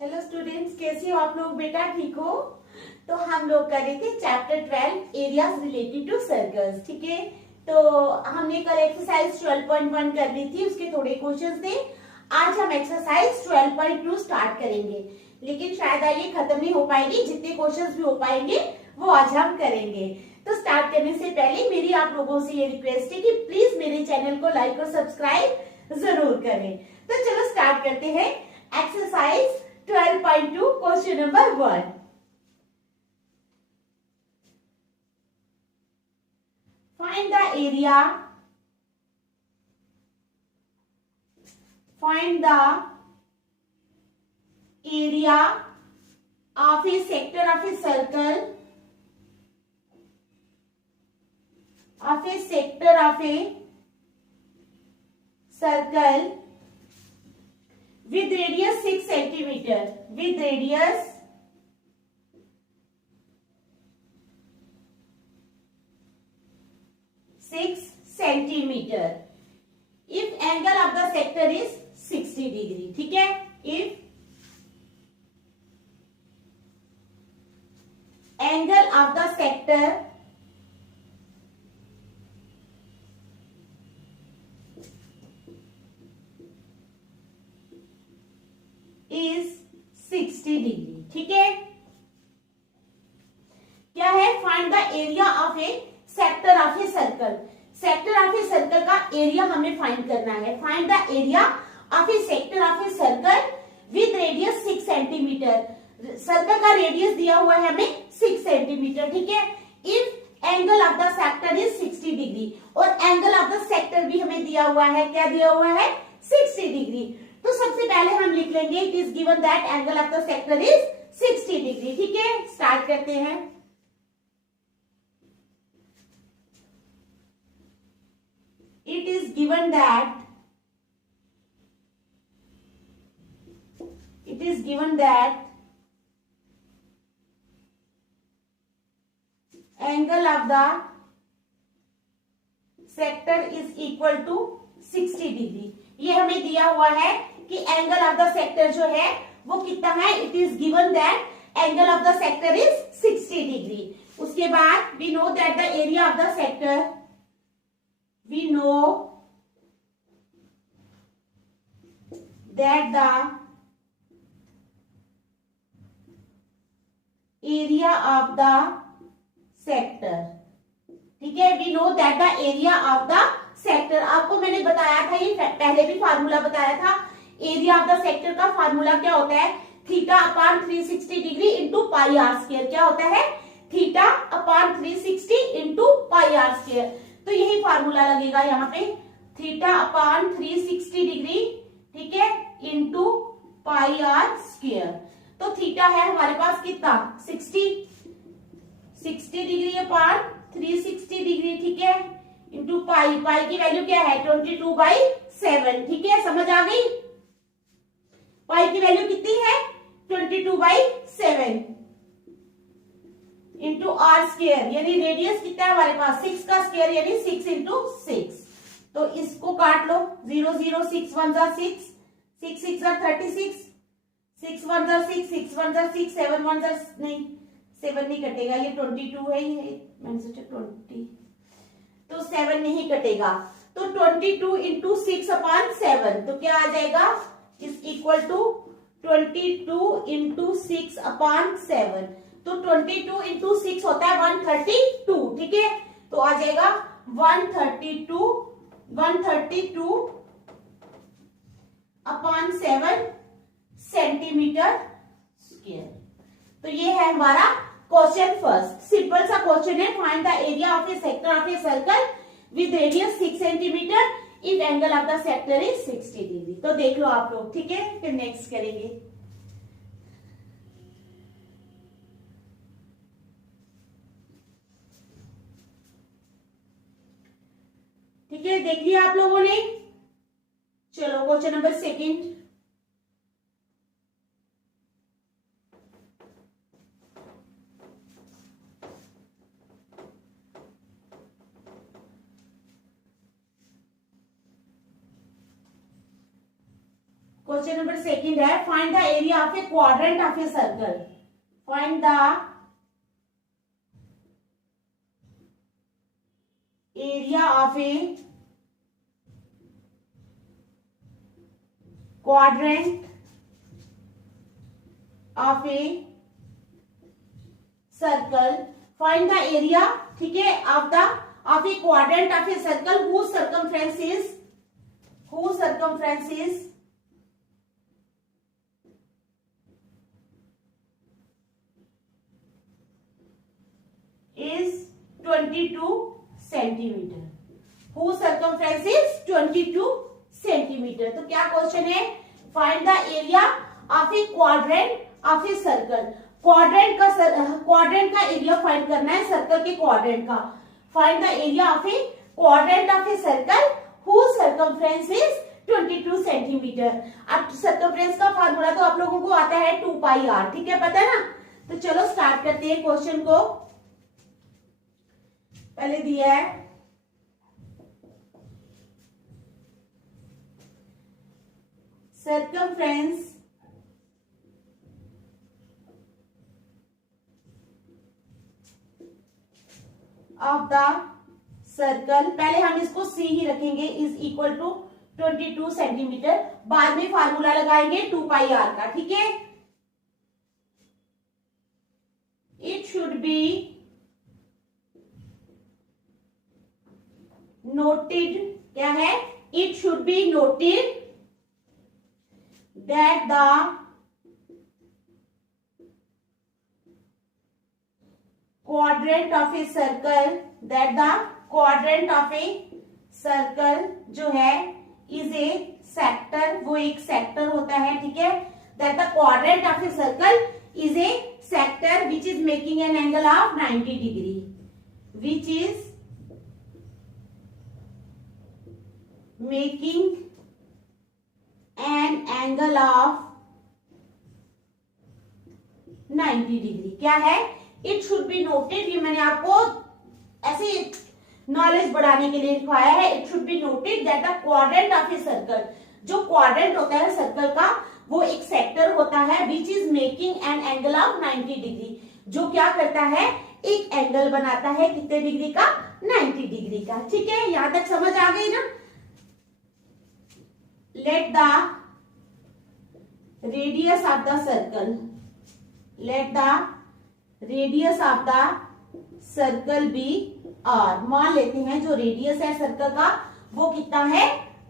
Hello students, कैसे हो आप लोग? बेटा ठीक हो? तो हम लोग कर रहे थे chapter 12 areas related to circles. ठीक है, तो हमने कल एक्सरसाइज 12.1 कर ली थी, उसके थोड़े क्वेश्चंस थे। आज हम एक्सरसाइज 12.2 स्टार्ट करेंगे, लेकिन शायद ये खत्म नहीं हो पाएगी। जितने क्वेश्चंस भी हो पाएंगे वो आज हम करेंगे। तो स्टार्ट करने से पहले मेरी आप लोगों से ये रिक्वेस्ट है कि प्लीज मेरे चैनल को लाइक और सब्सक्राइब जरूर करें। तो चलो स्टार्ट करते हैं exercise 12.2 question number 1। Find the area. Find the area of a sector of a circle. Of a sector of a circle with radius 6 centimeter. With radius 6 centimeter. If angle of the sector is 60 degree. ठीक है, if angle of the sector is 60 degree. ठीक है, क्या है? Find the area of a sector of a circle. Sector of a circle का area हमें find करना है। Find the area of a sector of a circle with radius 6 centimetre. Circle का radius दिया हुआ है हमें 6 सेंटीमीटर। ठीक है, if angle of the sector is 60 degree, और एंगल ऑफ द सेक्टर भी हमें दिया हुआ है। क्या दिया हुआ है? 60 डिग्री। तो सबसे पहले हम लिख लेंगे it is given that angle of the sector is 60 degree. ठीक है, स्टार्ट करते हैं। It is given that angle of the sector is equal to 60 degree. ये हमें दिया हुआ है कि एंगल ऑफ द सेक्टर जो है वो कितना है। It is given that angle of the sector is 60 degree. उसके बाद we know that the area of the sector, we know that the area of the sector, ठीक है, we know that the area of the sector। आपको मैंने बताया था, ये पहले भी फार्मूला बताया था। एरिया ऑफ द सेक्टर का फार्मूला क्या होता है? Theta upon 360 degree into pi r square. क्या होता है? Theta upon 360 into pi r square. तो यही फार्मूला लगेगा यहाँ पे, थीटा अपान 360 डिग्री, ठीक है, इंटू पाई आर स्क्वायर। तो थीटा है हमारे पास कितना? 60 डिग्री अपान 360 डिग्री, ठीक है, इंटू पाई। पाई की वैल्यू क्या है? 22/7। ठीक है, समझ आ गई? पाई की वैल्यू कितनी है? 22/7 इंटू आर स्क्वायर, यानी रेडियस कितना है हमारे पास? 6 का स्क्वायर यानी 6 इंटू 6। तो इसको काट लो, 0 0 6 1 6, 6 6 36, 6 1 6, 6 1 6, 7 1 नहीं, 7 नहीं कटेगा, ये 22 है, ये मैंने सोचा 20, तो 7 नहीं कटेगा। तो 22 इंटू 6 अपान 7, तो क्या आ जाएगा? इज इक्वल टू 22 इंटू 6 अपान 7। तो 22 इंटू 6 होता है 132। ठीक है, तो आ जाएगा 132 अपान 7 सेंटीमीटर स्क्वायर। तो ये है हमारा क्वेश्चन फर्स्ट। सिंपल सा क्वेश्चन है, find the area of a sector of a circle with radius 6 centimetre if angle of the sector is 60 degree. तो देख लो आप लोग, ठीक है, फिर नेक्स्ट करेंगे। ठीक है, देख लिया आप लोगों ने। चलो question number second. Question number second है, find the area of a quadrant of a circle. Find the area of a quadrant of a circle. Find the area, ठीक है, of a quadrant of a circle whose circumference is 22 centimetre. whose circumference is 22 centimetre. तो क्या question है, find the area of a quadrant of a circle. Quadrant का area find करना है, circle के quadrant का। Find the area of a quadrant of a circle whose circumference is 22 centimetre. अब circumference का फार्मूला तो आप लोगों को आता है 2 पाई r, ठीक है, पता है ना। तो चलो स्टार्ट करते हैं क्वेश्चन को। पहले दिया है सर्कमफ्रेंस ऑफ द सर्कल, पहले हम इसको c ही रखेंगे, इज इक्वल टू 22 सेंटीमीटर। बाद में फार्मूला लगाएंगे 2 पाई r का, ठीक है। इट शुड बी नोटेड, क्या है, it should be noted that the quadrant of a circle, that the quadrant of a circle जो है इज ए सेक्टर, वो एक सेक्टर होता है, ठीक है। That the quadrant of a circle is a sector which is making an angle of 90 degree, which is making an angle of 90 degree. क्या है, इट शुड बी नोटेड, ये मैंने आपको ऐसे नॉलेज बढ़ाने के लिए लिखवाया है। It should be noted that the quadrant of a circle, जो क्वाड्रेंट होता है सर्कल का, वो एक सेक्टर होता है विच is making an angle of 90 degree, जो क्या करता है, एक एंगल बनाता है, कितने डिग्री का, 90 डिग्री का, ठीक है। यहां तक समझ आ गई ना। Let the radius of the circle, let the radius of the circle be r. मान लेते हैं जो रेडियस है सर्कल का वो कितना है,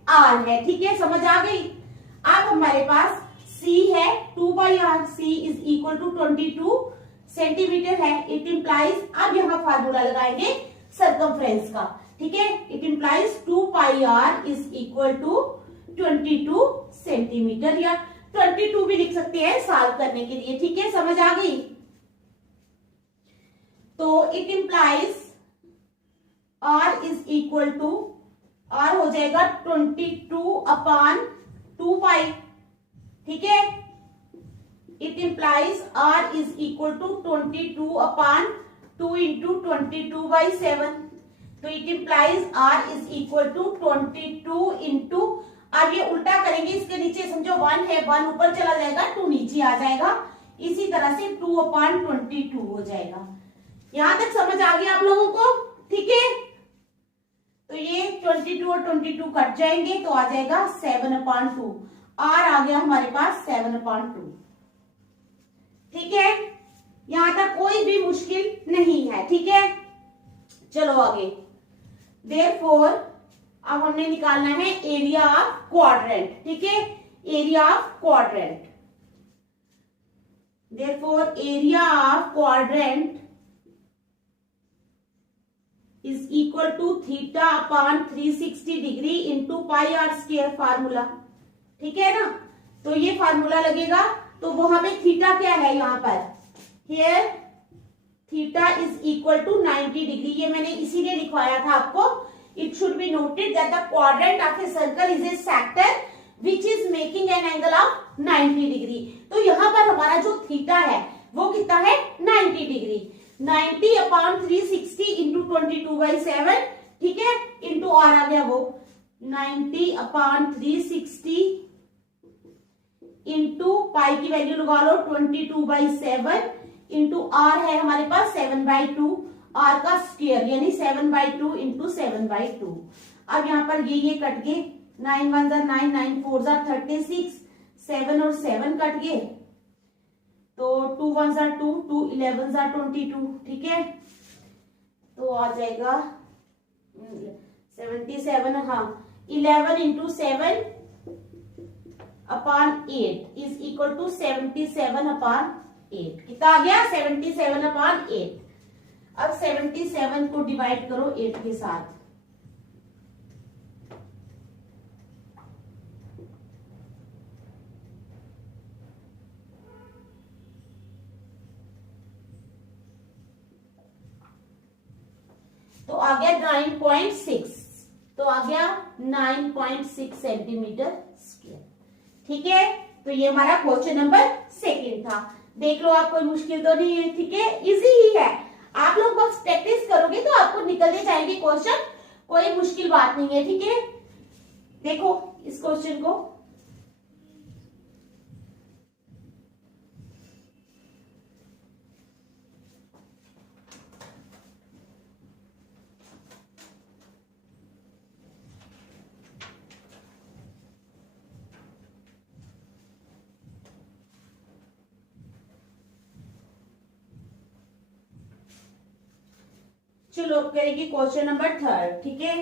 आर है, ठीक है, समझ आ गई। अब हमारे पास c है 2 by r, c is equal to 22 centimetre है। इट इंप्लाइज, अब यहां फार्मूला लगाएंगे सर्कमफ्रेंस का, ठीक है। It implies 2 pi r is equal to 22 centimetre, या 22 भी लिख सकते हैं सॉल्व करने के लिए, ठीक है, समझ आ गई। तो it implies r is equal to, r हो जाएगा 22/2 पाई, ठीक है। It implies r is equal to 22/2 into 22/7। तो it implies r is equal to 22 into, अब ये उल्टा करेंगे, इसके नीचे समझो 1 है, 1 ऊपर चला जाएगा, 2 नीचे आ जाएगा, इसी तरह से 2/22 हो जाएगा। यहां तक समझ आ गया आप लोगों को, ठीक है। तो ये 22 और 22 कट जाएंगे तो आ जाएगा 7/2, r आ गया हमारे पास 7/2, ठीक है। यहां तक कोई भी मुश्किल नहीं है, ठीक है। चलो आगे। देयरफॉर अब हमने निकालना है एरिया ऑफ क्वाड्रेंट, ठीक है, area of quadrant. Therefore area of quadrant is equal to θ/360 degree into pi r square formula, ठीक है ना। तो ये फार्मूला लगेगा, तो वहां पे थीटा क्या है, यहाँ पर here theta is equal to 90 degree, ये मैंने इसीलिए लिखवाया था आपको। It should be noted that the quadrant of a circle is a sector which is making an angle of 90 degree. तो यहाँ पर हमारा जो थीटा है वो कितना है, 90 डिग्री। 90/360 इंटू 22/7, ठीक है, इंटू आर आ गया वो 90/360 इंटू पाई की वैल्यू लगा लो 22/7 इंटू आर है हमारे पास 7/2, आर का स्क्वायर यानी 7/2 इंटू 7/2। अब यहाँ पर ये कट गए, 9 1 जार 9, 9 4 जार 36, 7 और 7 कट गए, तो 2 1 जार 2, 2 11 जार 22, ठीक है। तो आ जाएगा 77, हाँ 11 into 7 upon 8 is equal to 77 upon 8। कितना आ गया? 77 अपॉन 8। अब 77 को डिवाइड करो 8 के साथ, तो आ गया 9.6, तो आ गया 9.6 सेंटीमीटर स्क्वायर, ठीक है। तो ये हमारा क्वेश्चन नंबर 2 था। देख लो, आप कोई मुश्किल तो नहीं है, ठीक है, इजी ही है। आप लोग बस प्रैक्टिस करोगे तो आपको निकलते जाएंगे क्वेश्चन, कोई मुश्किल बात नहीं है, ठीक है। देखो इस क्वेश्चन को, चलो करेंगे क्वेश्चन नंबर 3, ठीक है।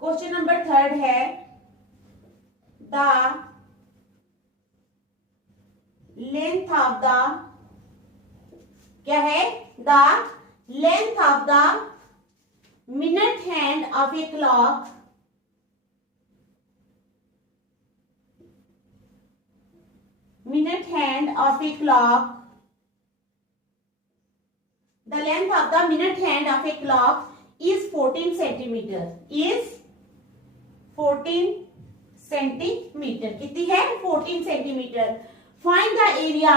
क्वेश्चन नंबर 3 है, द लेंथ ऑफ द, क्या है? The length of the minute hand of a clock the length of the minute hand of a clock is 14 centimeter, is 14 centimetre. कितनी है? 14 centimetre. Find the area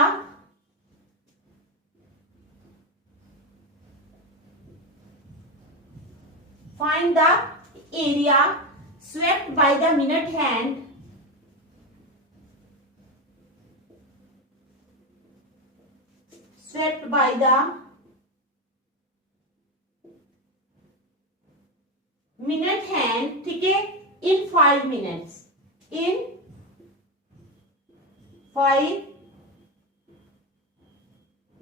swept by the minute hand ठीक है, in 5 minutes, in 5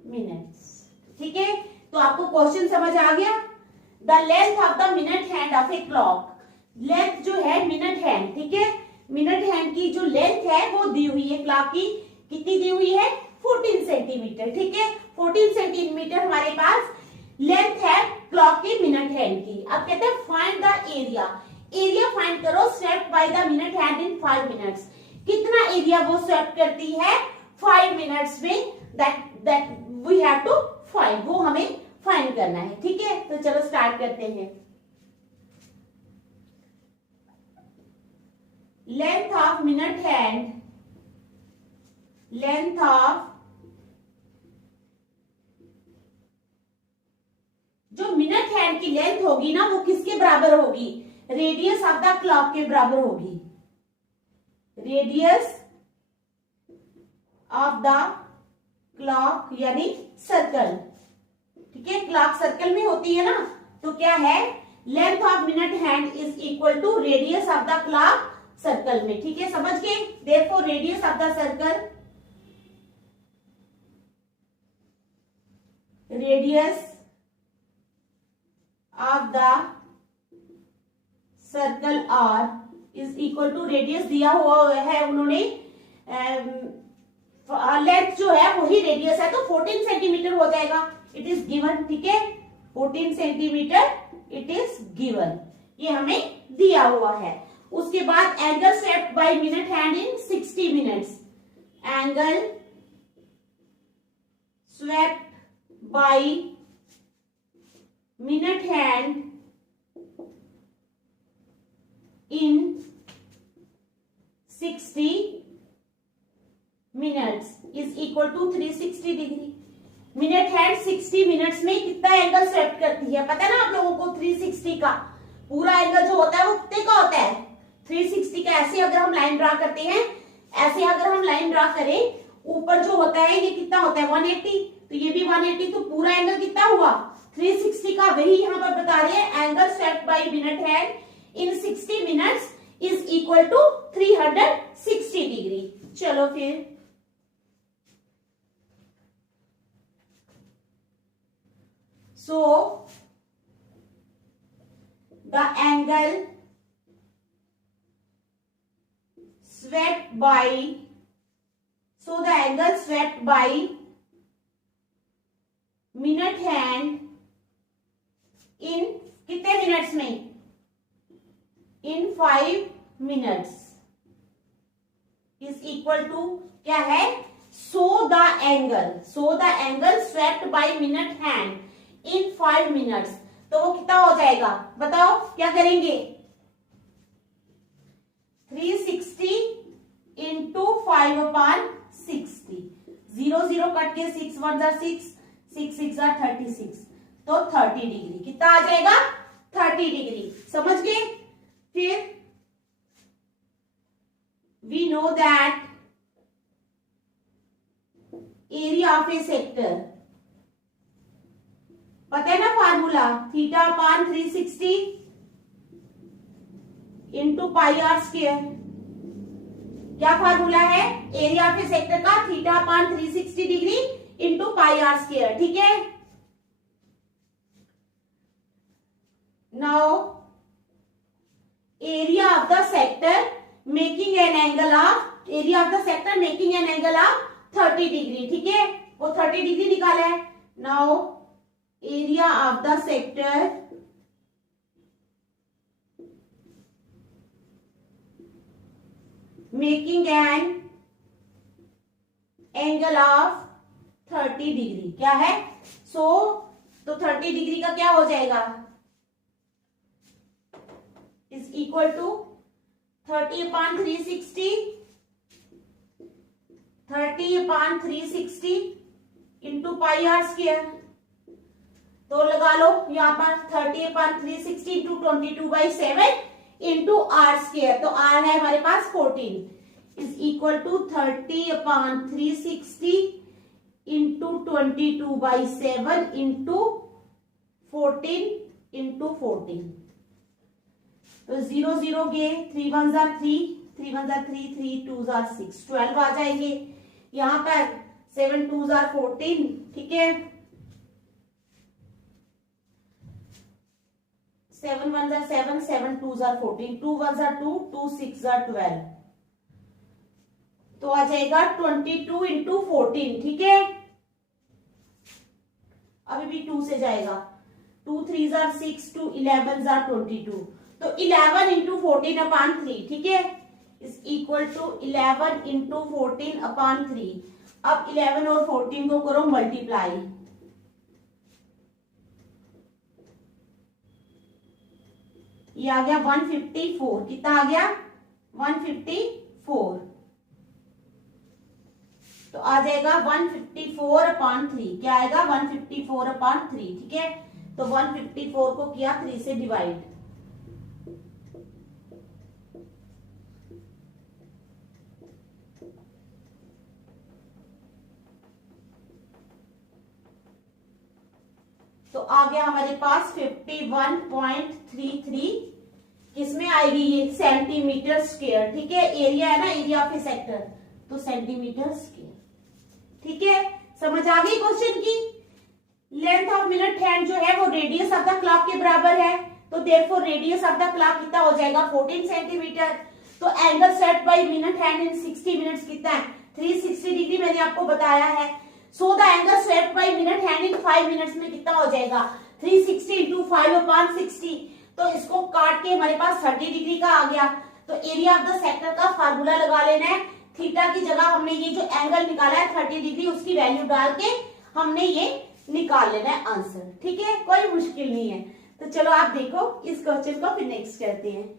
minutes, ठीक है। तो आपको question समझ आ गया। The length of the minute hand of a clock, length जो है मिनट हैंड, ठीक है, मिनट हैंड की जो लेंथ है वो दी हुई है क्लॉक की, कितनी दी हुई है? 14 सेंटीमीटर, ठीक है। 14 सेंटीमीटर हमारे पास लेंथ है क्लॉक की मिनट हैंड की। अब कहते हैं find the area, area find करो swept by the minute hand in 5 minutes. कितना एरिया वो स्वेप्ट करती है 5 मिनट्स में, that we have to find, वो हमें फाइंड करना है, ठीक है। तो चलो स्टार्ट करते हैं। Length of minute hand, length of, जो मिनट हैंड की लेंथ होगी ना वो किसके बराबर होगी? रेडियस ऑफ द क्लॉक के बराबर होगी। रेडियस ऑफ द क्लॉक यानी सर्कल, ठीक है, क्लॉक सर्कल में होती है ना, तो क्या है? Length of minute hand is equal to radius of the clock circle में, ठीक है, समझ गए। देखो radius of the circle, radius of the circle r is equal to, radius दिया हुआ है उन्होंने, लेंथ जो है वही रेडियस है, तो 14 सेंटीमीटर हो जाएगा, इट इज गिवन, ठीक है, 14 सेंटीमीटर इट इज गिवन, ये हमें दिया हुआ है। उसके बाद angle swept by minute hand in 60 minutes, angle swept by minute hand in 60 minutes is equal to 360 degree. Minute hand 60 minutes में कितना एंगल स्वेप्ट करती है, पता है ना आप लोगों को। 360 का पूरा एंगल जो होता है वो कितने का होता है, 360 का। ऐसे अगर हम लाइन ड्रा करते हैं, ऐसे अगर हम लाइन ड्रा करें, ऊपर जो होता है ये कितना होता है 180, तो ये भी 180, तो पूरा एंगल कितना हुआ 360 का। वही यहाँ पर बता रहे हैं, angle swept by minute hand in 60 minutes is equal to 360 degree. चलो फिर so the angle swept by minute hand in कितने मिनट्स में, in 5 minutes is equal to क्या है, so the angle swept by minute hand in 5 minutes। तो वो कितना हो जाएगा बताओ, क्या करेंगे, 360 इंटू 5/60, 0 कट के 6 1 जा 6, 6 6 जा 36, तो 30 डिग्री कितना आ जाएगा 30 डिग्री। समझ गए। फिर we know that area of a sector, पता है ना फार्मूला, θ/360 इंटू πr²। क्या फार्मूला है एरिया ऑफ ए सेक्टर का, θ/360 डिग्री इंटू πr²। ठीक है। Now area of the sector making an angle of 30 degree. ठीक है, वो 30 डिग्री निकाला है। Now area of the sector making an angle of 30 degree क्या है, तो 30 डिग्री का क्या हो जाएगा, is equal to 30/360 into πr²। तो लगा लो यहाँ पर 30/360 इंटू 22/7 इंटू r²। तो r है हमारे पास 14 is equal to 30/360 into 22/7 into 14 into 14। तो 0 0 गए, 3 1 जा 3, 3 1 जा 3, 3 2 जा 6, 12 आ जाएंगे। यहाँ पर 7 2 जा 14। ठीक है, 7 1 जा 7, 7 2 जा 14, 2 1 जा 2, 2 6 जा 12। तो आ जाएगा 22 इंटू 14। ठीक है, अभी भी 2 से जाएगा, 2 3 जा 6, 2 11 जा 22। तो 11 इंटू 14/3। ठीक है, इज इक्वल टू 11 इंटू 14/3। अब 11 और 14 को करो मल्टीप्लाई, ये आ गया 154। कितना आ गया 154। तो आ जाएगा 154/3। क्या आएगा 154/3। ठीक है, तो 154 को किया 3 से डिवाइड, तो आ गया हमारे पास 51.33। किसमें आएगी ये, सेंटीमीटर स्क्वायर। ठीक है, एरिया है ना, एरिया ऑफ ए सेक्टर, तो सेंटीमीटर स्क्वायर। ठीक है, समझ आ गई क्वेश्चन की। लेंथ ऑफ मिनट हैंड जो है वो रेडियस ऑफ द क्लॉक के बराबर है, तो therefore radius of the clock कितना हो जाएगा 14 सेंटीमीटर। तो angle set bye minute hand in 60 minutes कितना है 360 डिग्री, मैंने आपको बताया है। So the angle swept by minute hand in 5 minutes में कितना हो जाएगा 360 इंटू 5/60। तो इसको काट के हमारे पास 30 डिग्री का आ गया। तो एरिया ऑफ द सेक्टर का फार्मूला लगा लेना है, थीटा की जगह हमने ये जो एंगल निकाला है 30 डिग्री, उसकी वैल्यू डाल के हमने ये निकाल लेना है आंसर। ठीक है, कोई मुश्किल नहीं है। तो चलो आप देखो इस क्वेश्चन को फिर नेक्स्ट करते हैं।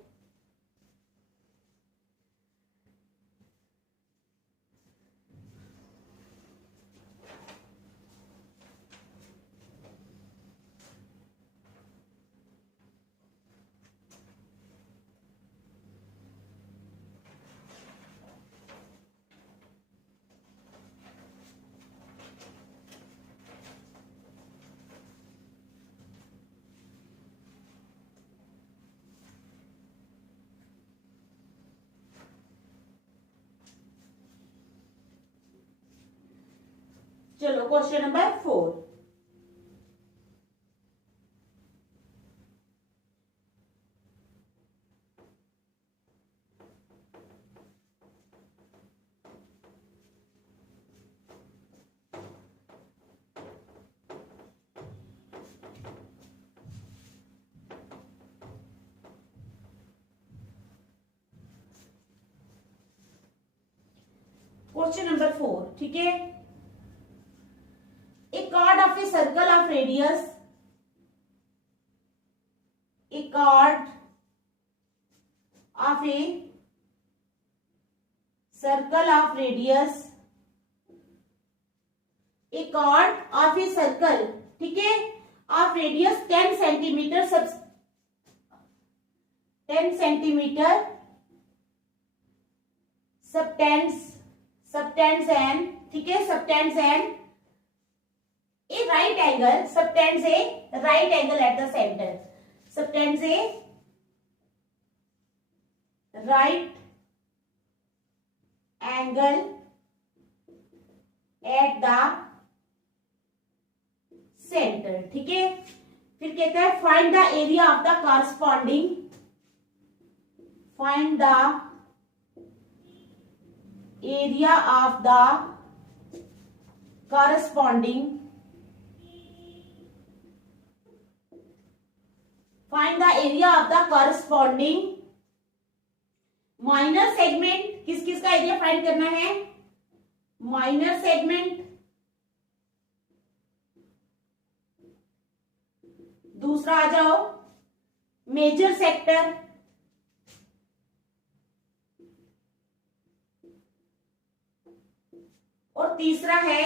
चलो क्वेश्चन नंबर 4। क्वेश्चन नंबर 4, ठीक है। A chord of a circle of radius, a chord of a circle of radius, a chord of a circle, ठीक है, of radius 10 centimetre, 10 centimetre subtends and, ठीक है, subtends and a right angle, subtends a right angle at the center, subtends a right angle at the center, ठीक है। फिर कहता है find the area of the corresponding, find the area of the corresponding, find the area of the corresponding minor segment. किस किस का area find करना है? माइनर सेगमेंट, दूसरा आ जाओ मेजर सेक्टर, और तीसरा है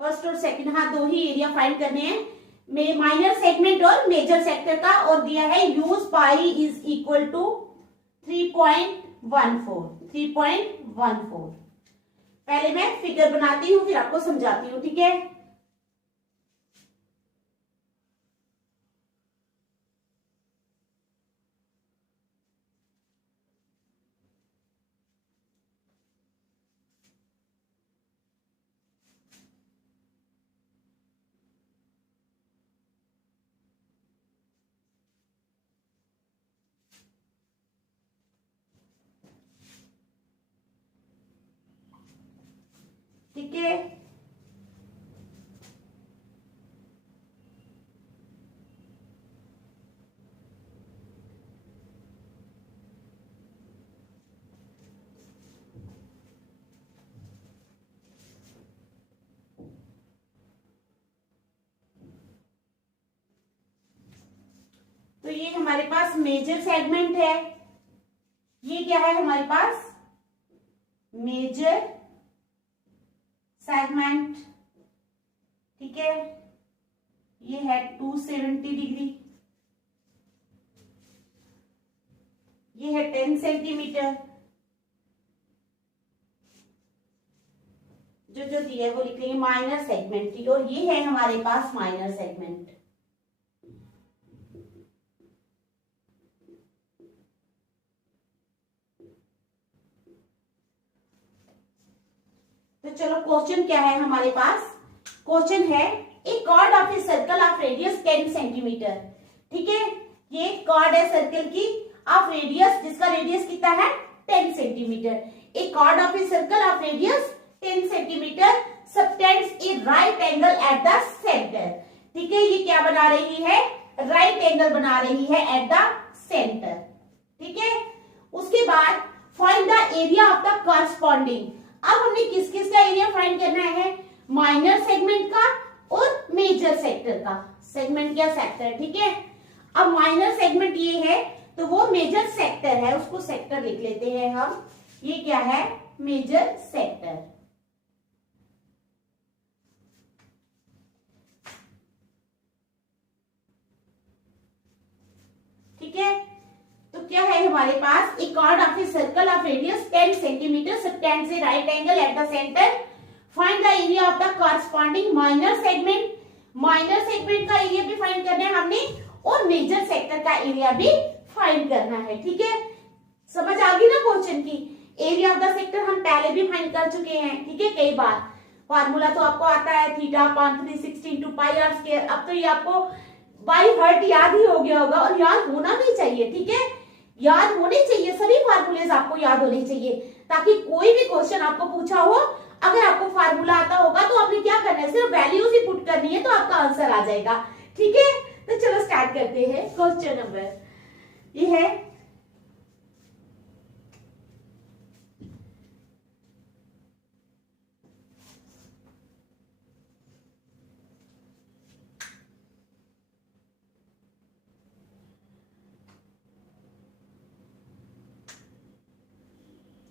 फर्स्ट और सेकंड। हाँ, दो ही एरिया फाइंड करने हैं, माइनर सेगमेंट और मेजर सेक्टर का, और दिया है use pi is equal to 3.14, 3.14। पहले मैं फिगर बनाती हूं फिर आपको समझाती हूं, ठीक है। ठीक है, तो ये हमारे पास मेजर सेगमेंट है। ये क्या है हमारे पास? मेजर सेगमेंट, ठीक है। ये है 270 डिग्री, ये है 10 सेंटीमीटर। जो जो दिया है वो लिख लेंगे माइनर सेगमेंट, ठीक है। और ये है हमारे पास माइनर सेगमेंट। तो चलो क्वेश्चन क्या है हमारे पास? क्वेश्चन है a chord of a circle of radius 10 centimetre, ठीक है। ये कॉर्ड है सर्कल की ऑफ रेडियस, जिसका रेडियस कितना है 10 centimetre. A chord of a circle of radius 10 centimetre subtends a right angle at the centre, ठीक है। ये क्या बना रही है? राइट एंगल बना रही है एट द सेंटर, ठीक है। उसके बाद find the area of the corresponding. अब हमने किस किस का एरिया फाइंड करना है? माइनर सेगमेंट का और मेजर सेक्टर का। सेगमेंट क्या? सेक्टर, ठीक है। अब माइनर सेगमेंट ये है तो वो मेजर सेक्टर है, उसको सेक्टर लिख लेते हैं हम। ये क्या है? मेजर सेक्टर, ठीक है। तो क्या है हमारे पास? A chord of a circle of radius 10 centimetre subtends a right angle at the centre. Find the area of the corresponding minor segment. Minor segment का एरिया भी फाइंड करना है हमने और मेजर सेक्टर का एरिया भी फाइंड करना है, ठीक है। समझ आ गई ना क्वेश्चन की? एरिया ऑफ द सेक्टर हम पहले भी फाइंड कर चुके हैं, ठीक है, कई बार। फॉर्मूला तो आपको आता है theta upon 360 into pi r square. अब तो ये आपको बाय हार्ट याद ही हो गया होगा, और याद होना भी चाहिए, ठीक है, याद होने चाहिए, सभी फार्मूलेज आपको याद होने चाहिए, ताकि कोई भी क्वेश्चन आपको पूछा हो, अगर आपको फार्मूला आता होगा तो आपने क्या करना है, सिर्फ वैल्यूज ही पुट करनी है तो आपका आंसर आ जाएगा, ठीक है। तो चलो स्टार्ट करते हैं। क्वेश्चन नंबर ये है,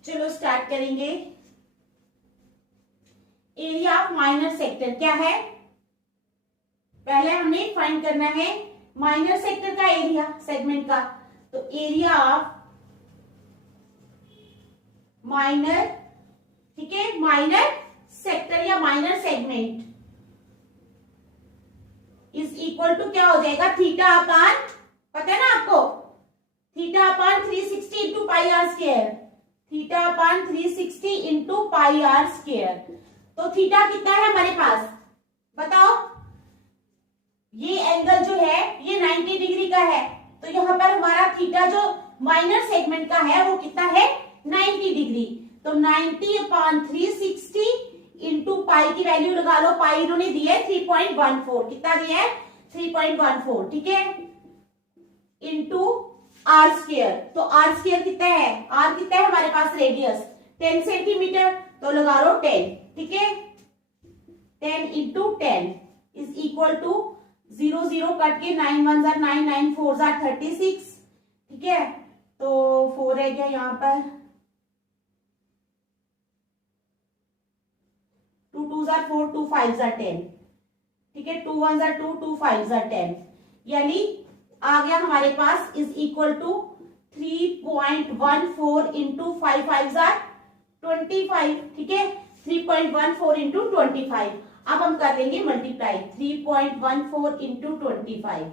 चलो स्टार्ट करेंगे। एरिया ऑफ माइनर सेक्टर क्या है, पहले हमने फाइंड करना है माइनर सेक्टर का एरिया, सेगमेंट का। तो एरिया ऑफ माइनर, ठीक है, माइनर सेक्टर या minor segment is equal to क्या हो जाएगा, थीटा अपान, पता है ना आपको, theta upon 360 into pi r square, theta upon 360 into pi r square. तो थीटा कितना है हमारे पास, बताओ, ये एंगल जो है ये 90 डिग्री का है, तो यहां पर हमारा थीटा जो माइनर सेगमेंट का है वो कितना है, 90 डिग्री। तो 90 अपॉन 360 इंटू पाई की वैल्यू लगा लो, पाई इन्होंने दी है 3.14, कितना दिया है 3.14, ठीक है, इंटू आर स्क्वायर। तो आर स्क्वायर कितना है, आर कितना है हमारे पास, रेडियस 10 सेंटीमीटर, तो लगा लो 10, ठीक है, 10 into 10 is equal to 0 0 cut के 9 1 जार 9 9 4 जार 36, ठीक है, तो 4 रह गया यहाँ पर, 2 2 जार 4 2 5 जार 10, ठीक है, 2 1 जार 2 2 5 जार 10, यानी आ गया हमारे पास इज इक्वल टू 3.14 इंटू 5 5 जार 25, ठीक है, 3.14 इंटू 25। अब हम कर देंगे मल्टीप्लाई, 3.14 इंटू 25,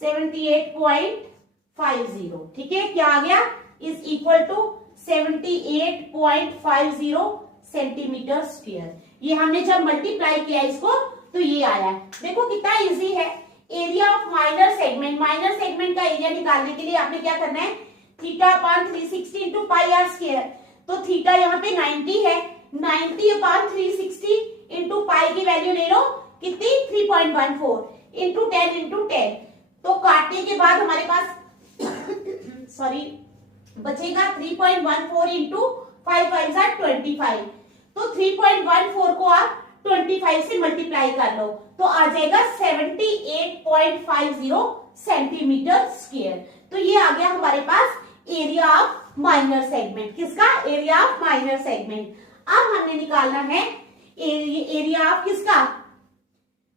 $78.50, ठीक है, क्या आ गया, is equal to 78.50 centimetre square. ये हमने जब मल्टीप्लाई किया इसको तो ये आया, देखो कितना इजी है। Area of minor segment, minor segment का एरिया निकालने के लिए आपने क्या करना है, theta upon 360 into pi r square. तो थीटा यहाँ पे 90 है, 90 अपान 360 इंटू पाई की वैल्यू ले लो कितनी, 3.14 इंटू 10 इंटू 10। तो काटने के बाद हमारे पास सॉरी बचेगा 3.14 इंटू 5 5 जार 25। तो 3.14 को आप 25 से मल्टीप्लाई कर लो तो आ जाएगा 78.50 सेंटीमीटर स्क्वायर। तो ये आ गया हमारे पास एरिया ऑफ माइनर सेगमेंट, किसका, एरिया ऑफ माइनर सेगमेंट। अब हमने निकालना है एरिया ऑफ किसका,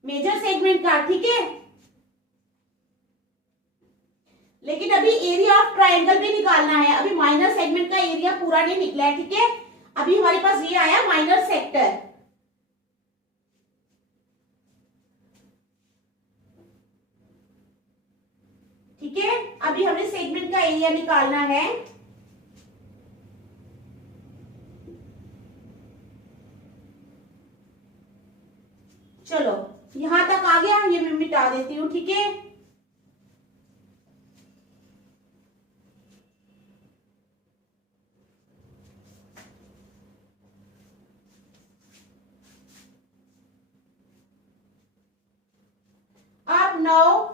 मेजर सेगमेंट का, ठीक है, लेकिन अभी एरिया ऑफ ट्रायंगल भी निकालना है, अभी माइनर सेगमेंट का एरिया पूरा नहीं निकला है, ठीक है, अभी हमारे पास ये आया माइनर सेक्टर, ठीक है, अभी हमें सेगमेंट का एरिया निकालना है। चलो यहां तक आ गया, ये मैं मिटा देती हूं, ठीक है, अब now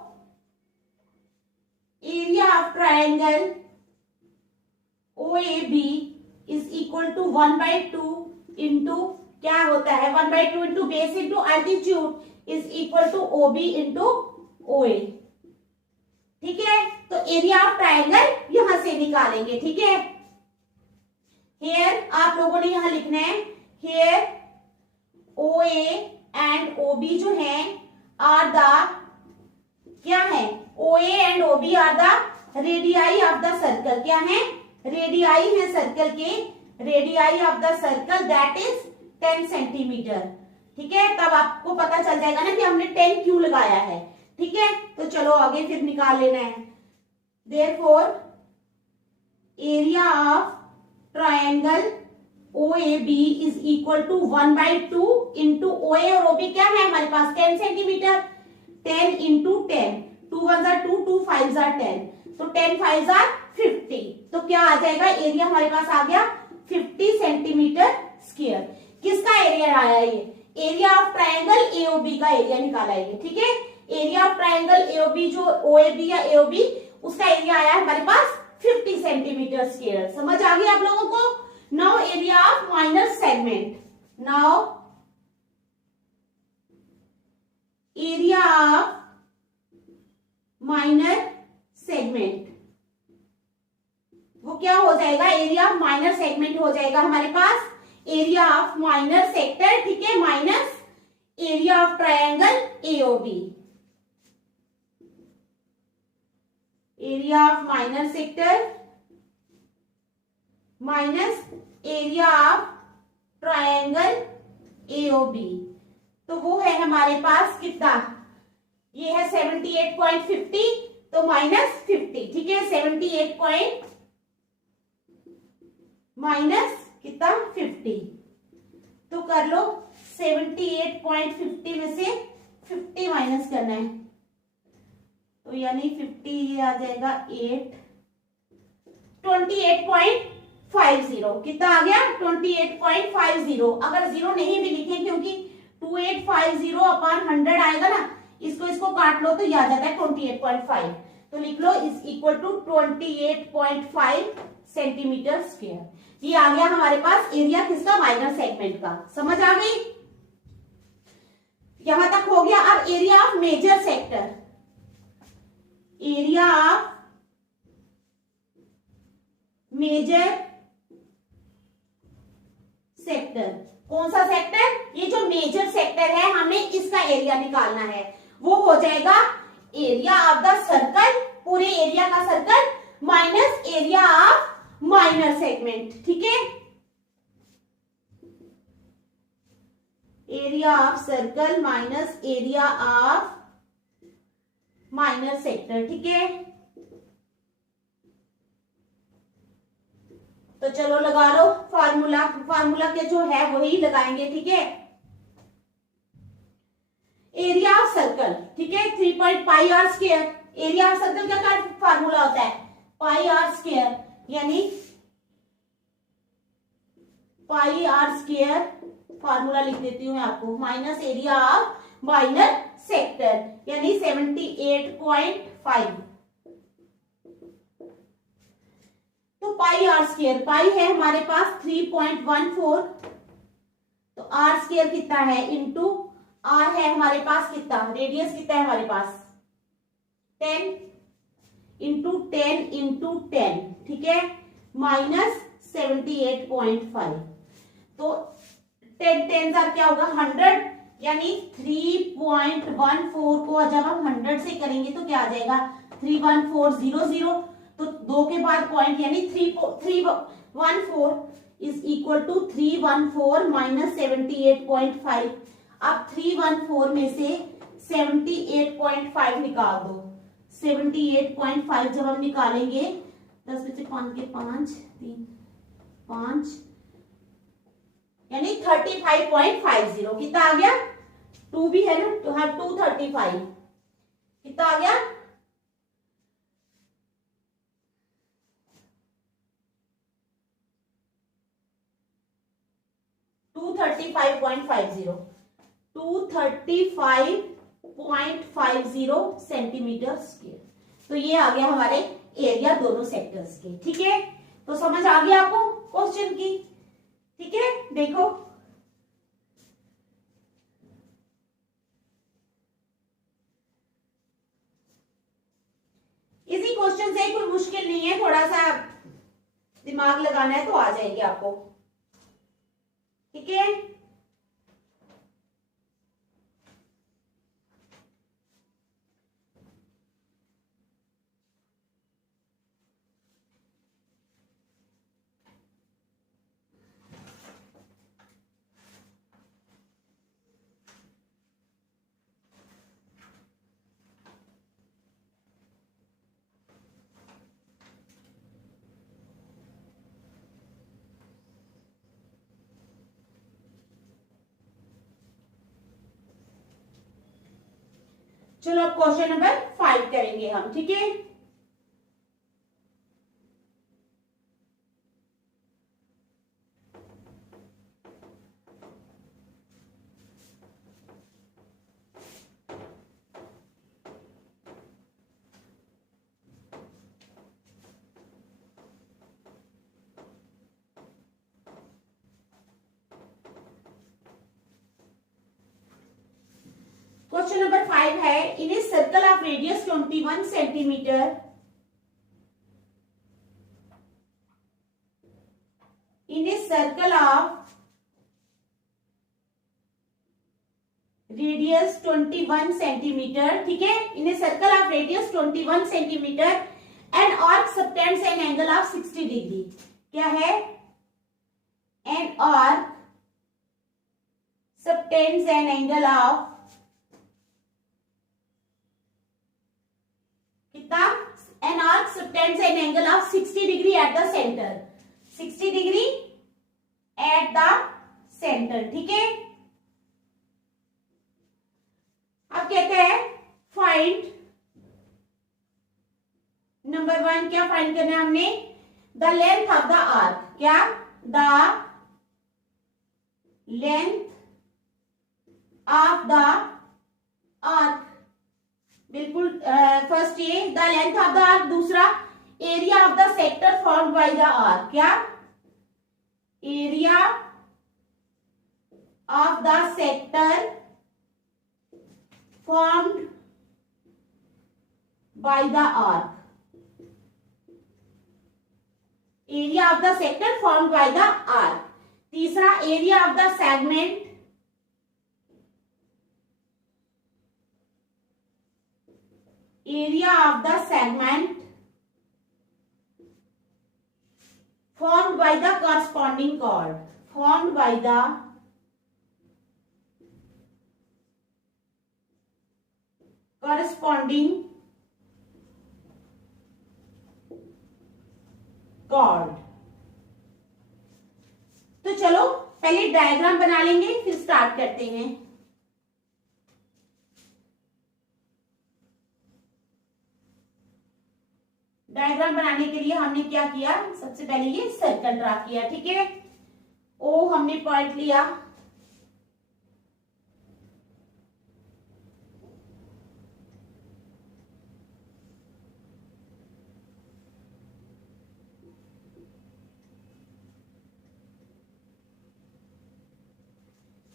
area of triangle OAB is equal to 1/2 into क्या होता है, 1/2 into base into altitude is equal to OB into OA, ठीक है। तो एरिया ऑफ ट्रायंगल यहां से निकालेंगे, ठीक है। हियर आप लोगों ने यहां लिखना है, हियर OA एंड OB जो है आर द क्या है, OA and OB are the radii of the circle, क्या है, रेडियाई है सर्कल के, radii of the circle that is 10 centimetre. ठीक है, तब आपको पता चल जाएगा ना कि हमने 10 क्यों लगाया है। ठीक है, तो चलो आगे फिर निकाल लेना है। Therefore area of triangle OAB is equal to 1/2 into OA और OB क्या है हमारे पास 10 सेंटीमीटर, 10 इंटू 10, 2 1 2, 2 5 10, तो 10 5 50, तो क्या आ जाएगा एरिया हमारे पास आ गया 50 सेंटीमीटर स्क्वायर। किसका एरिया आया ये, एरिया ऑफ ट्रायंगल AOB का एरिया निकाला है। ठीक है, एरिया ऑफ ट्रायंगल AOB जो OAB या AOB उसका एरिया आया हमारे पास 50 सेंटीमीटर स्क्वायर। समझ आ गया आप लोगों को। Now area of minor segment, now area of minor segment, वो क्या हो जाएगा, एरिया ऑफ माइनर सेगमेंट हो जाएगा हमारे पास एरिया ऑफ माइनर सेक्टर, ठीक है, minus area of triangle AOB, area of minor sector minus area of triangle AOB, तो वो है हमारे पास कितना, ये है 78.50, तो माइनस 50। ठीक है, 78 माइनस कितना 50, तो कर लो 78.50 में से 50 माइनस करना है, तो यानी 50 ये आ जाएगा 28.50, कितना आ गया 28.50। अगर जीरो नहीं भी लिखे क्योंकि 2850 अपॉन 100 आएगा ना, इसको काट लो तो ये आ जाता है 28.5, तो लिख लो is equal to 28.5 centimetre square. ये आ गया हमारे पास एरिया किसका, माइनर सेगमेंट का। समझ आ गई, यहां तक हो गया। अब area of major sector, area of major sector, कौन सा सेक्टर, ये जो मेजर सेक्टर है हमें इसका एरिया निकालना है, वो हो जाएगा एरिया ऑफ द सर्कल, पूरे एरिया का circle minus area of minor segment. ठीक है, area of circle minus area of minor sector. ठीक है, तो चलो लगा लो फार्मूला, फार्मूला के जो है वही लगाएंगे। ठीक है, एरिया ऑफ सर्कल, ठीक है 3.πr square, area of circle का फार्मूला होता है पाई आर स्क्वायर, यानी पाई आर स्क्वायर फार्मूला लिख देती हूँ मैं आपको, minus area of minor sector यानी 78.5, तो पाई आर स्क्वायर, पाई है हमारे पास 3.14, तो आर स्क्वायर कितना है इंटू आर है हमारे पास कितना, रेडियस कितना है हमारे पास 10 इंटू 10 इंटू 10, ठीक है, माइनस 78.5, तो 10 क्या होगा 100, यानी 3.14 को जब हम 100 से करेंगे तो क्या आ जाएगा 31400, तो 2 के बाद पॉइंट यानी 314 इज इक्वल टू 314 माइनस 78.5। अब 314 में से 78.5 निकाल दो, 78.5 जब हम निकालेंगे 10 में से 5 के 5 3 5 यानी 35.50, कितना आ गया 2 भी है ना, तो हाँ 235, कितना आ गया 235.50, 235.50 सेंटीमीटर स्क्वायर। तो ये आ गया हमारे एरिया दोनों सेक्टर्स के। ठीक है, तो समझ आ गया आपको क्वेश्चन की। ठीक है, देखो इसी क्वेश्चन से कोई मुश्किल नहीं है, थोड़ा सा दिमाग लगाना है तो आ जाएगी आपको। ठीक है, चलो अब क्वेश्चन नंबर 5 करेंगे हम, ठीक है। क्वेश्चन नंबर 5 है, in a circle of radius 21 centimetre in a circle of radius 21 centimetre, ठीक है। In a circle of radius 21 centimetre and arc subtends an angle of 60 degree. क्या है? An arc subtends an angle of an arc subtends an angle of 60 degree at the center, 60 degree at the center, ठीक है। अब कहते हैं find number 1, क्या find करना है हमने? The length of the arc. क्या? The length of the arc, बिल्कुल। फर्स्ट ये the length of the arc, दूसरा area of the sector formed by the arc. क्या? Area of the sector formed by the arc, area of the sector formed by the arc. तीसरा area of the segment, area of the segment formed by the corresponding chord, formed by the corresponding chord। तो चलो पहले diagram बना लेंगे, फिर start करते हैं। Diagram बनाने के लिए हमने क्या किया? सबसे पहले ये सर्कल ड्रा किया, ठीक है। ओ हमने पॉइंट लिया,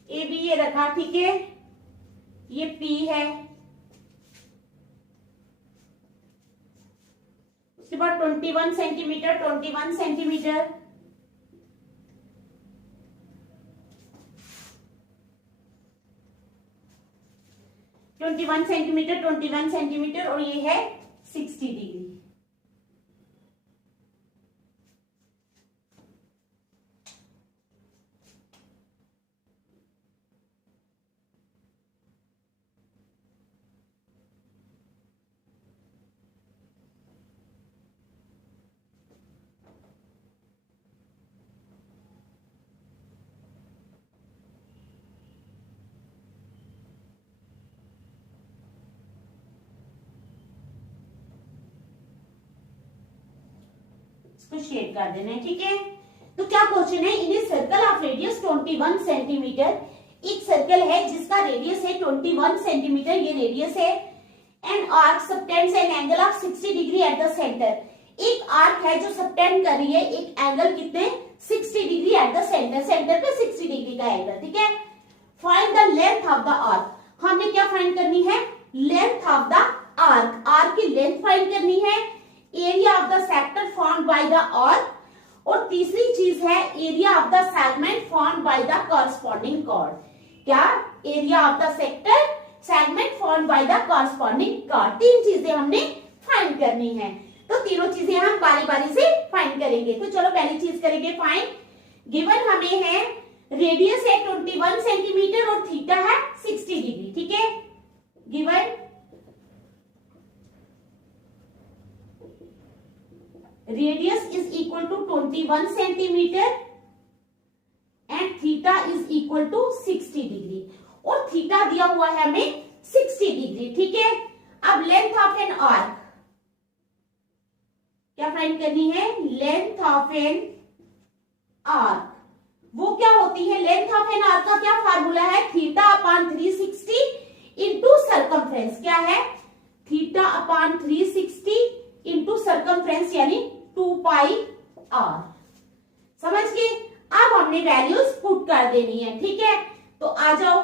ए बी ये रखा, ठीक है। ये पी है, उसके बाद 21 सेंटीमीटर, 21 सेंटीमीटर, और ये है 60 डिग्री। इसको शेड कर देना है, ठीक है। तो क्या क्वेश्चन है? In a circle of radius 21 centimetre, एक सर्कल है जिसका रेडियस है 21 सेंटीमीटर, ये रेडियस है। An arc subtends an angle of 60 degree at the centre, एक आर्क है जो सबटेंड कर रही है एक एंगल कितने? 60 degree at the centre, centre पे 60 डिग्री का एंगल, ठीक है। Find the length of the arc, हमने क्या फाइंड करनी है? Length of the arc, arc की लेंथ फाइंड करनी है। Area of the sector formed by the arc, और तीसरी चीज है area of the segment formed by the corresponding chord. क्या? Area of the sector, segment formed by the corresponding chord. तीन चीजें हमने फाइंड करनी है, तो तीनों चीजें हम बारी बारी से फाइंड करेंगे। तो चलो पहली चीज करेंगे फाइंड। गिवन हमें है रेडियस है 21 सेंटीमीटर और थीटा है 60 डिग्री, ठीक है। Given radius is equal to 21 centimetre and theta is equal to 60 degree, और थीटा दिया हुआ है हमें 60 डिग्री। ठीक है, अब लेंथ ऑफ एन आर्क क्या फाइंड करनी है? लेंथ ऑफ एन आर्क वो क्या होती है? लेंथ ऑफ एन आर्क का क्या फार्मूला है? Theta upon 360 into circumference. क्या है? थीटा अपॉन 360 इंटू सर्कमफ्रेंस यानी 2 पाई आर। समझ गए? अब हमने वैल्यूज पुट कर देनी है। ठीक है, तो आ जाओ।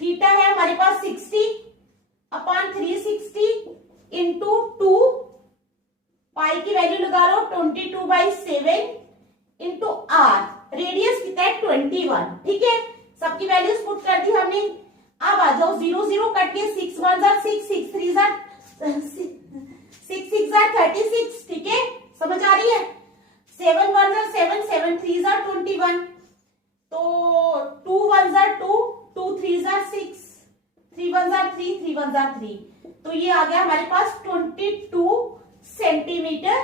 थीटा है हमारे पास 60 अपॉन 360 इंटू 2, पाई की वैल्यू लगा लो 22/7 इंटू आर। रेडियस कितना है? 21। ठीक है, सबकी वैल्यूज पुट कर दी हमने। अब आ जाओ, 0 0 कट के 6 1 6 6 3 6 6 36। ठीक है, समझ आ रही है? 7 1 7 7 3 21। तो 2 1 2 2 3 6 3 1 3 3 1 3। तो ये आ गया हमारे पास 22 सेंटीमीटर।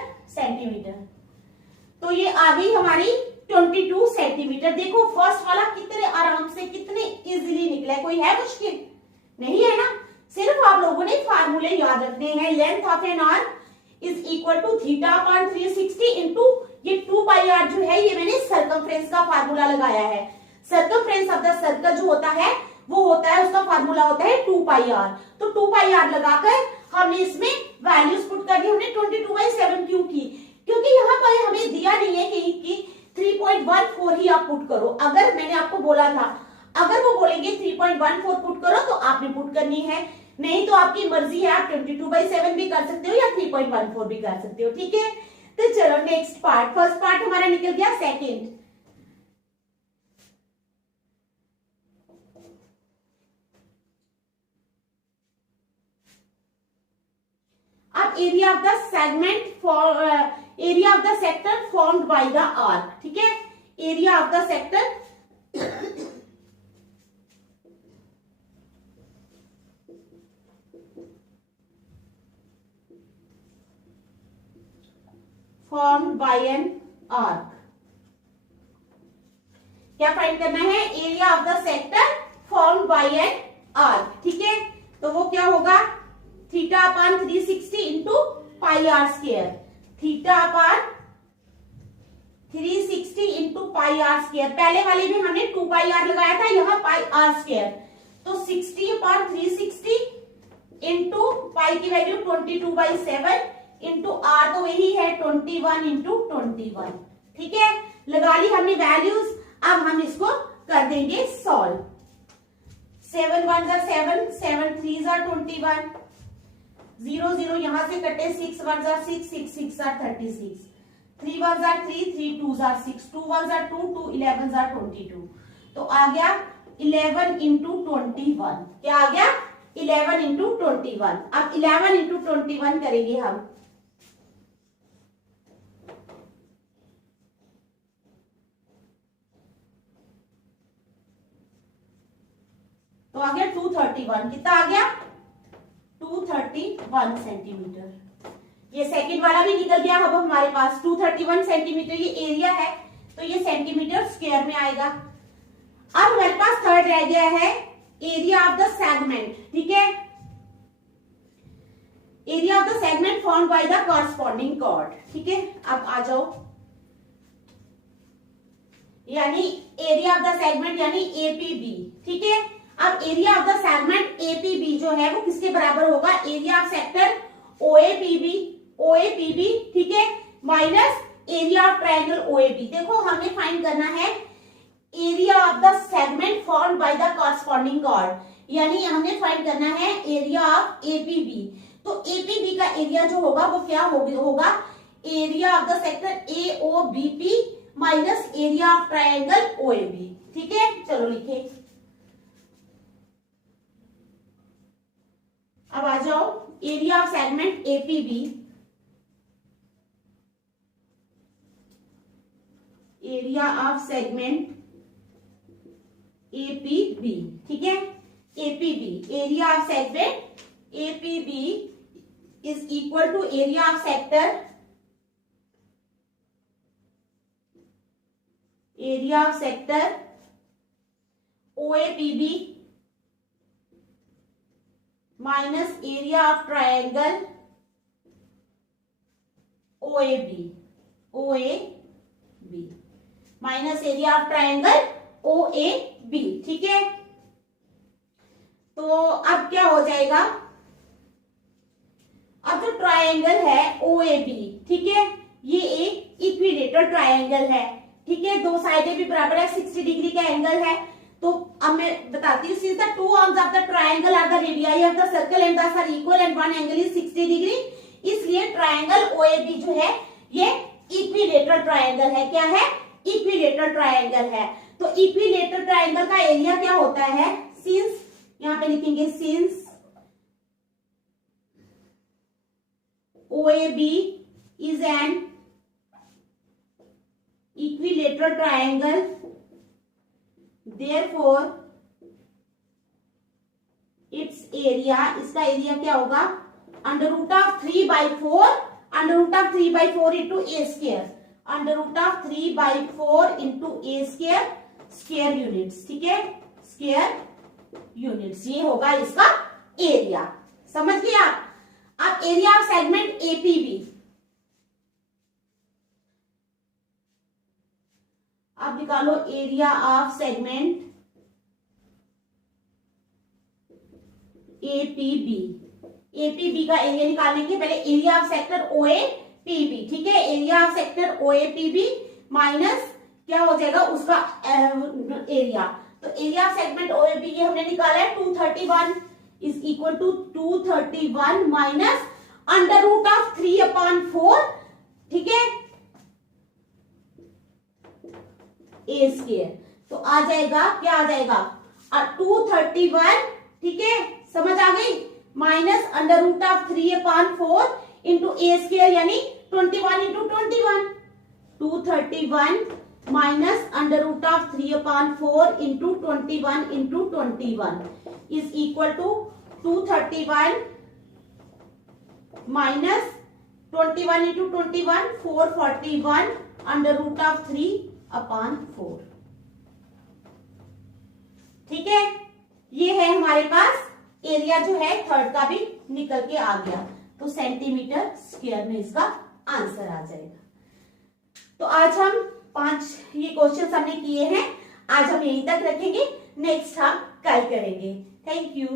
तो ये आ गई हमारी 22 सेंटीमीटर। देखो फर्स्ट वाला कितने आराम से, कितने इजीली निकला है। कोई है मुश्किल? नहीं है ना। सिर्फ आप लोगों ने फार्मूले याद रखने हैं। Length of an arc is equal to theta upon 360 into ये 2 पाई आर जो है, ये मैंने सर्कमफ्रेंस का फार्मूला लगाया है। सर्कमफ्रेंस ऑफ द सर्कल जो होता है वो होता है, उसका फार्मूला होता है 2 पाई आर। तो 2 पाई आर लगाकर हमने इसमें वैल्यूज पुट कर दी। हमने 22/7 क्यों की? क्योंकि यहाँ पर हमें दिया नहीं है कि 3.14 ही आप पुट करो। अगर मैंने आपको बोला था, अगर वो बोलेंगे 3.14 पुट करो तो आपने पुट करनी है, नहीं तो आपकी मर्जी है। आप 22/7 भी कर सकते हो या 3.14 भी कर सकते हो। ठीक है, तो चलो नेक्स्ट पार्ट। फर्स्ट पार्ट हमारा निकल गया। सेकेंड, अब area of the segment for area of the sector formed by the arc. ठीक है, area of the sector formed by an arc. क्या फाइंड करना है? Area of the sector formed by an arc. ठीक है, तो वो क्या होगा? Theta upon 360 into pi r square. Theta upon 360 into pi r square. पहले वाले में हमने 2 पाई आर लगाया था, यहाँ पाई आर स्क्वायर। तो 60 अपॉन 360 इंटू पाई की वैल्यू 22/7 इंटू आर तो वही है 21 इंटू 21। ठीक है, लगा ली हमने वैल्यूज। अब हम इसको कर देंगे सॉल्व। 7 1 7 7 3 21। 0 0 यहां से कटे 6 1 6 6 6 36। 3 1 3 3 2 6 2 1 2 2 11 22। तो आ गया 11 इंटू 21। क्या आ गया? 11 इंटू 21। अब 11 इंटू 21 करेंगे हम। तो आ गया 231। कितना आ गया? 231 सेंटीमीटर। ये सेकंड वाला भी निकल गया। अब हमारे पास 231 सेंटीमीटर ये एरिया है, तो ये सेंटीमीटर स्क्वायर में आएगा। अब हमारे पास थर्ड रह गया है एरिया ऑफ द सेगमेंट। ठीक है, area of the segment formed by the corresponding chord. ठीक है, अब आ जाओ, यानी एरिया ऑफ द सेगमेंट यानी एपीबी। ठीक है, अब area of the segment APB जो है वो किसके बराबर होगा? Area of sector OAPB. ठीक है, minus area of triangle OAB. देखो हमें फाइंड करना है area of the segment formed by the corresponding chord, यानी हमने फाइंड करना है एरिया ऑफ एपीबी। तो एपीबी का एरिया जो होगा वो क्या होगा? Area of the sector AOBP minus area of triangle OAB. ठीक है, चलो लिखे। अब आ जाओ, area of segment APB, area of segment APB. ठीक है, APB area of segment APB is equal to area of sector OAPB minus area of triangle OAB, OAB minus area of triangle OAB। ठीक है, तो अब क्या हो जाएगा, अब जो ट्रायंगल है OAB, ठीक है, ये एक इक्विलेटरल ट्रायंगल है। ठीक है, दो साइडें भी बराबर है, 60 डिग्री का एंगल है। तो अब मैं बताती हूँ, since the two arms of the triangle are the radii of the circle and these are equal and one angle is 60 degree, इसलिए ट्रायंगल OAB जो है ये इक्विलेटरल ट्रायंगल है। क्या है? इक्विलेटरल ट्रायंगल है। तो इक्विलेटरल ट्रायंगल का एरिया क्या होता है? सिंस, यहां पे लिखेंगे since OAB is an equilateral triangle, therefore its area, इसका एरिया क्या होगा? Under root of 3/4, under root of 3/4 into a square, under root of 3/4 into a square, square units. ठीक है, स्क्वायर यूनिट्स, ये होगा इसका एरिया। समझ गया? अब एरिया ऑफ सेगमेंट APB, अब निकालो area of segment APB। APB का एरिया निकालने के पहले एरिया ऑफ सेक्टर OAPB, ठीक है, area of sector OAPB minus क्या हो जाएगा उसका एरिया। तो एरिया ऑफ सेगमेंट OAB ये हमने निकाला है 231 is equal to 231 minus under root of 3/4, ठीक है, ए स्क्वायर। तो आ जाएगा, क्या आ जाएगा? 231, ठीक है, समझ आ गई, minus under root of 3/4 into a square यानी 21 into 21, 231 minus under root of 3/4 into 21 into 21 is equal to 231 minus 21 into 21, 441 under root of 3/4। ठीक है, ये है हमारे पास एरिया जो है थर्ड का भी निकल के आ गया। तो सेंटीमीटर स्क्वायर में इसका आंसर आ जाएगा। तो आज हम 5 ये क्वेश्चन हमने किए हैं, आज हम यहीं तक रखेंगे, नेक्स्ट हम कल करेंगे। Thank you.